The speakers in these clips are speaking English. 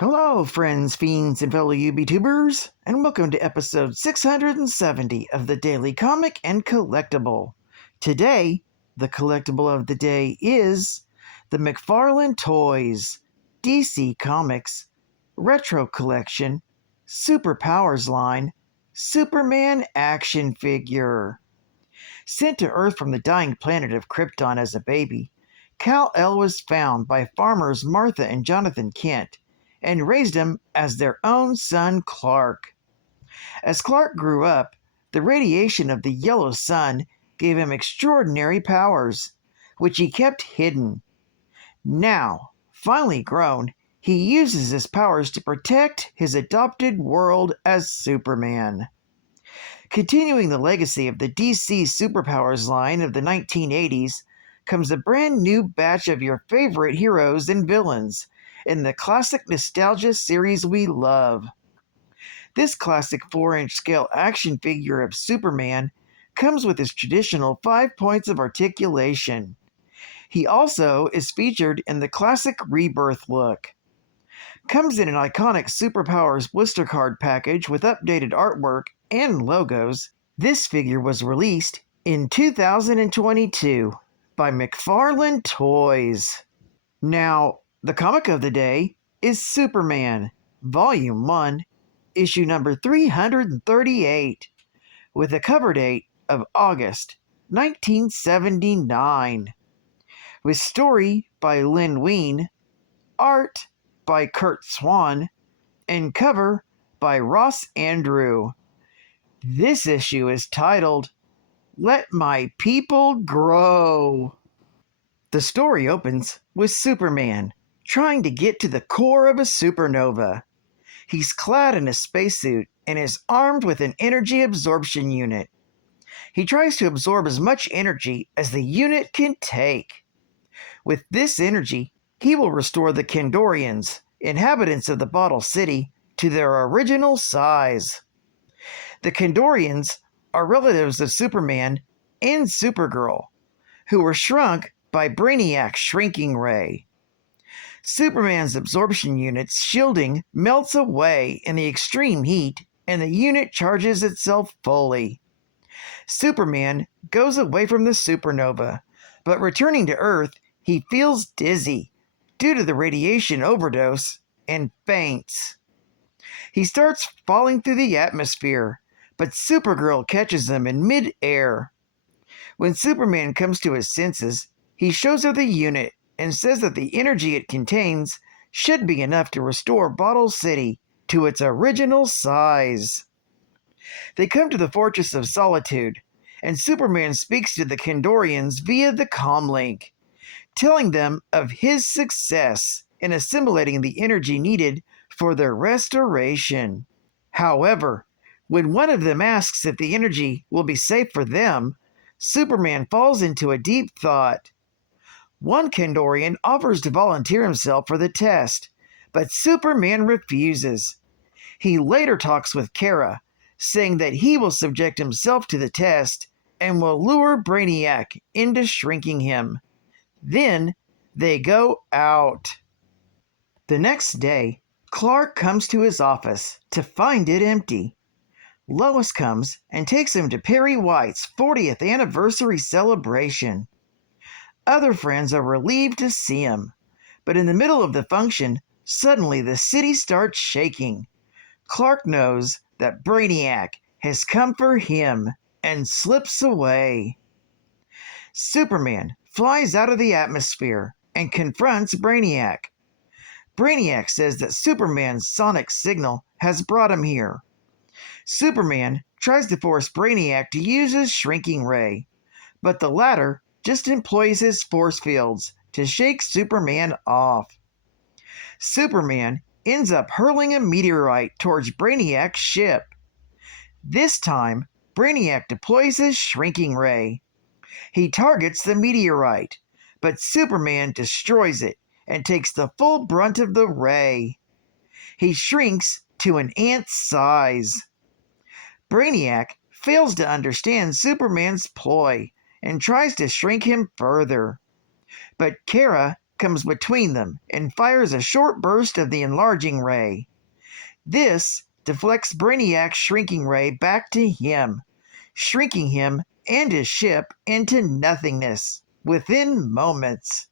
Hello, friends, fiends, and fellow UBTubers, and welcome to episode 670 of the Daily Comic and Collectible. Today, the collectible of the day is the Mcfarlane Toys DC Comics Retro Collection Superpowers line Superman action figure. Sent to Earth from the dying planet of Krypton as a baby, Kal-El was found by farmers Martha and Jonathan Kent and raised him as their own son Clark. As Clark grew up, the radiation of the yellow sun gave him extraordinary powers, which he kept hidden. Now, finally grown, he uses his powers to protect his adopted world as Superman. Continuing the legacy of the DC Superpowers line of the 1980s comes a brand new batch of your favorite heroes and villains in the classic nostalgia series we love. This classic 4-inch scale action figure of Superman comes with his traditional 5 points of articulation. He also is featured in the classic Rebirth look. Comes in an iconic Superpowers blister card package with updated artwork and logos. This figure was released in 2022 by Mcfarlane Toys. Now, the comic of the day is Superman, Volume 1, issue number 338, with a cover date of August 1979. With story by Lynn Wein, art by Kurt Swan, and cover by Ross Andrew. This issue is titled, Let My People Grow. The story opens with Superman trying to get to the core of a supernova. He's clad in a spacesuit and is armed with an energy absorption unit. He tries to absorb as much energy as the unit can take. With this energy, he will restore the Kandorians, inhabitants of the Bottle City, to their original size. The Kandorians are relatives of Superman and Supergirl, who were shrunk by Brainiac's shrinking ray. Superman's absorption unit's shielding melts away in the extreme heat, and the unit charges itself fully. Superman goes away from the supernova, but returning to Earth, he feels dizzy due to the radiation overdose and faints. He starts falling through the atmosphere, but Supergirl catches him in mid-air. When Superman comes to his senses, he shows her the unit and says that the energy it contains should be enough to restore Bottle City to its original size. They come to the Fortress of Solitude, and Superman speaks to the Kandorians via the comlink, telling them of his success in assimilating the energy needed for their restoration. However, when one of them asks if the energy will be safe for them, Superman falls into a deep thought. One Kandorian offers to volunteer himself for the test, but Superman refuses. He later talks with Kara, saying that he will subject himself to the test and will lure Brainiac into shrinking him. Then they go out. The next day, Clark comes to his office to find it empty. Lois comes and takes him to Perry White's 40th anniversary celebration. Other friends are relieved to see him, but in the middle of the function, suddenly the city starts shaking. Clark knows that Brainiac has come for him and slips away. Superman flies out of the atmosphere and confronts Brainiac. Brainiac says that Superman's sonic signal has brought him here. Superman tries to force Brainiac to use his shrinking ray, but the latter just employs his force fields to shake Superman off. Superman ends up hurling a meteorite towards Brainiac's ship. This time, Brainiac deploys his shrinking ray. He targets the meteorite, but Superman destroys it and takes the full brunt of the ray. He shrinks to an ant's size. Brainiac fails to understand Superman's ploy and tries to shrink him further. But Kara comes between them and fires a short burst of the enlarging ray. This deflects Brainiac's shrinking ray back to him, shrinking him and his ship into nothingness within moments.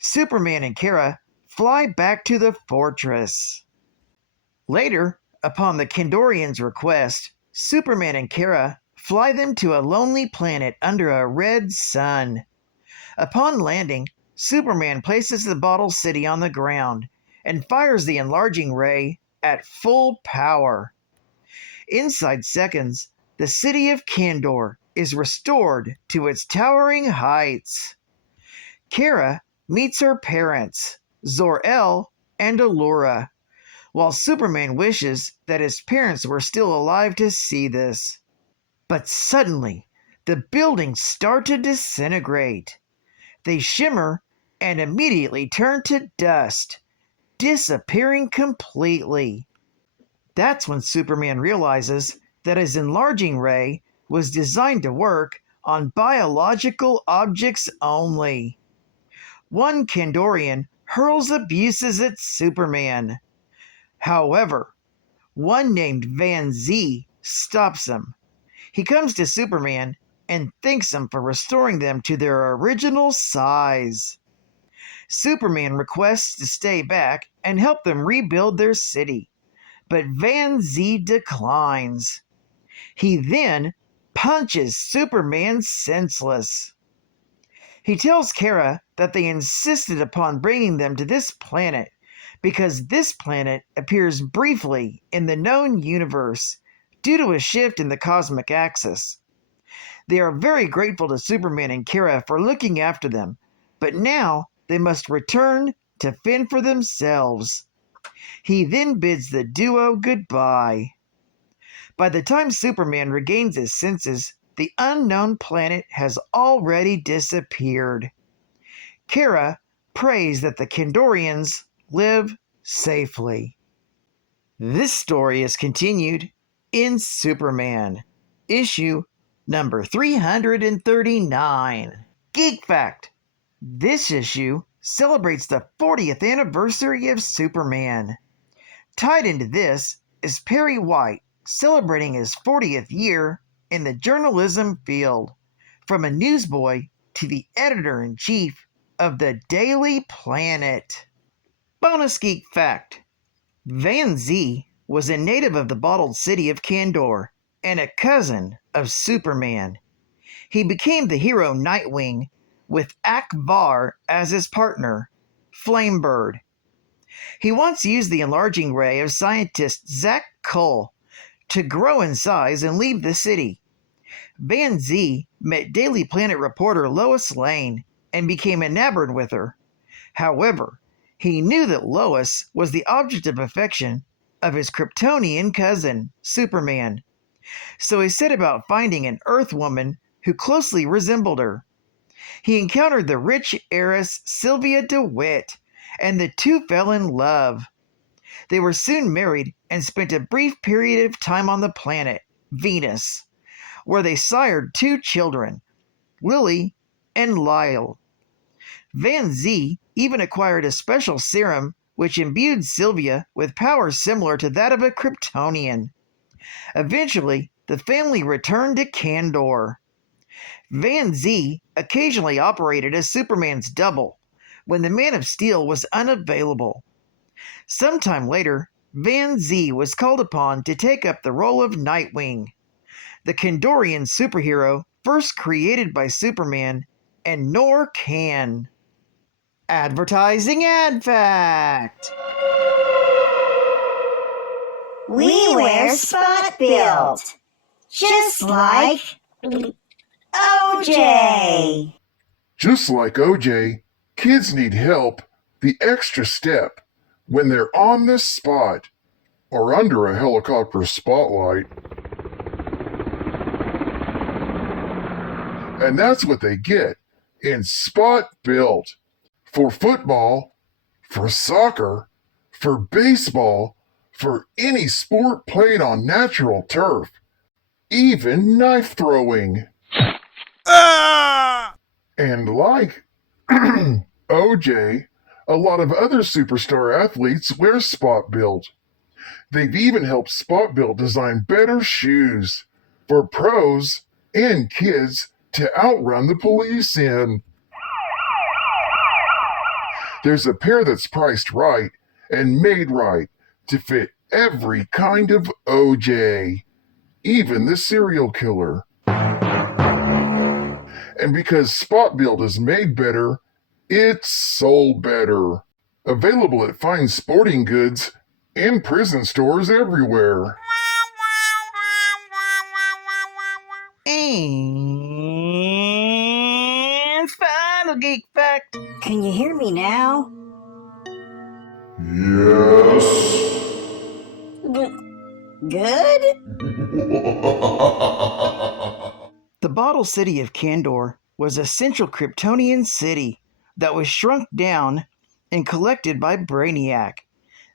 Superman and Kara fly back to the fortress. Later, upon the Kandorians' request, Superman and Kara fly them to a lonely planet under a red sun. Upon landing, Superman places the bottle city on the ground and fires the enlarging ray at full power. Inside seconds, the city of Kandor is restored to its towering heights. Kara meets her parents, Zor-El and Allura, while Superman wishes that his parents were still alive to see this. But suddenly, the buildings start to disintegrate. They shimmer and immediately turn to dust, disappearing completely. That's when Superman realizes that his enlarging ray was designed to work on biological objects only. One Kandorian hurls abuses at Superman. However, one named Van Z stops him. He comes to Superman and thanks him for restoring them to their original size. Superman requests to stay back and help them rebuild their city, but Van Z declines. He then punches Superman senseless. He tells Kara that they insisted upon bringing them to this planet because this planet appears briefly in the known universe due to a shift in the cosmic axis. They are very grateful to Superman and Kara for looking after them, but now they must return to fend for themselves. He then bids the duo goodbye. By the time Superman regains his senses, the unknown planet has already disappeared. Kara prays that the Kandorians live safely. This story is continued in Superman, issue number 339. Geek Fact: this issue celebrates the 40th anniversary of Superman. Tied into this is Perry White celebrating his 40th year in the journalism field, from a newsboy to the editor-in-chief of the Daily Planet. Bonus Geek Fact: Van Z was a native of the bottled city of Kandor and a cousin of Superman. He became the hero Nightwing with Akbar as his partner, Flamebird. He once used the enlarging ray of scientist Zach Kull to grow in size and leave the city. Van Z met Daily Planet reporter Lois Lane and became enamored with her. However, he knew that Lois was the object of affection of his Kryptonian cousin, Superman. So he set about finding an Earth woman who closely resembled her. He encountered the rich heiress Sylvia DeWitt, and the two fell in love. They were soon married and spent a brief period of time on the planet, Venus, where they sired two children, Lily and Lyle. Van Z even acquired a special serum which imbued Sylvia with powers similar to that of a Kryptonian. Eventually, the family returned to Kandor. Van Z occasionally operated as Superman's double when the Man of Steel was unavailable. Sometime later, Van Z was called upon to take up the role of Nightwing, the Kandorian superhero first created by Superman and nor can. Advertising Ad Fact: We wear spot built, just like OJ. Just like OJ, kids need help, the extra step, when they're on the spot or under a helicopter spotlight. And that's what they get in Spot Built. For football, for soccer, for baseball, for any sport played on natural turf, even knife throwing. And like OJ, a lot of other superstar athletes wear Spot Built. They've even helped Spot Built design better shoes for pros and kids to outrun the police in. There's a pair that's priced right and made right to fit every kind of OJ, even the serial killer. And because Spot Built is made better, it's sold better. Available at fine sporting goods and prison stores everywhere. And final geek fact. Can you hear me now? Yes. Good? The bottle city of Kandor was a central Kryptonian city that was shrunk down and collected by Brainiac,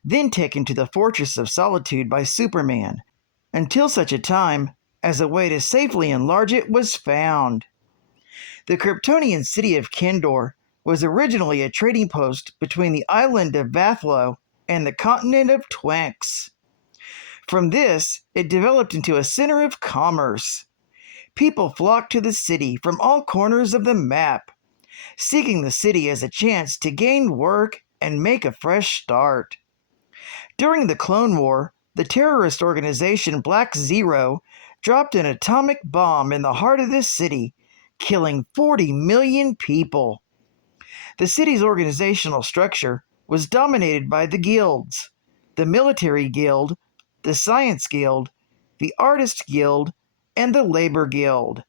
then taken to the Fortress of Solitude by Superman, until such a time as a way to safely enlarge it was found. The Kryptonian city of Kandor was originally a trading post between the island of Vathlo and the continent of Twinks. From this, it developed into a center of commerce. People flocked to the city from all corners of the map, seeking the city as a chance to gain work and make a fresh start. During the Clone War, the terrorist organization Black Zero dropped an atomic bomb in the heart of this city, killing 40 million people. The city's organizational structure was dominated by the guilds: the Military Guild, the Science Guild, the Artist Guild, and the Labor Guild.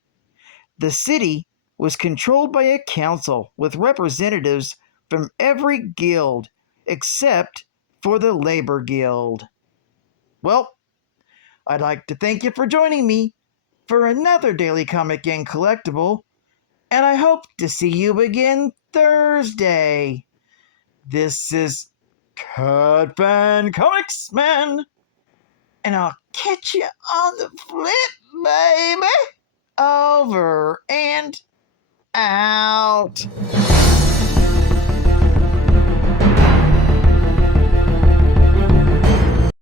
The city was controlled by a council with representatives from every guild except for the Labor Guild. Well, I'd like to thank you for joining me for another Daily Comic Gang Collectible, and I hope to see you again Thursday. This is Cut Fan Comics Man, and I'll catch you on the flip, baby. Over and out.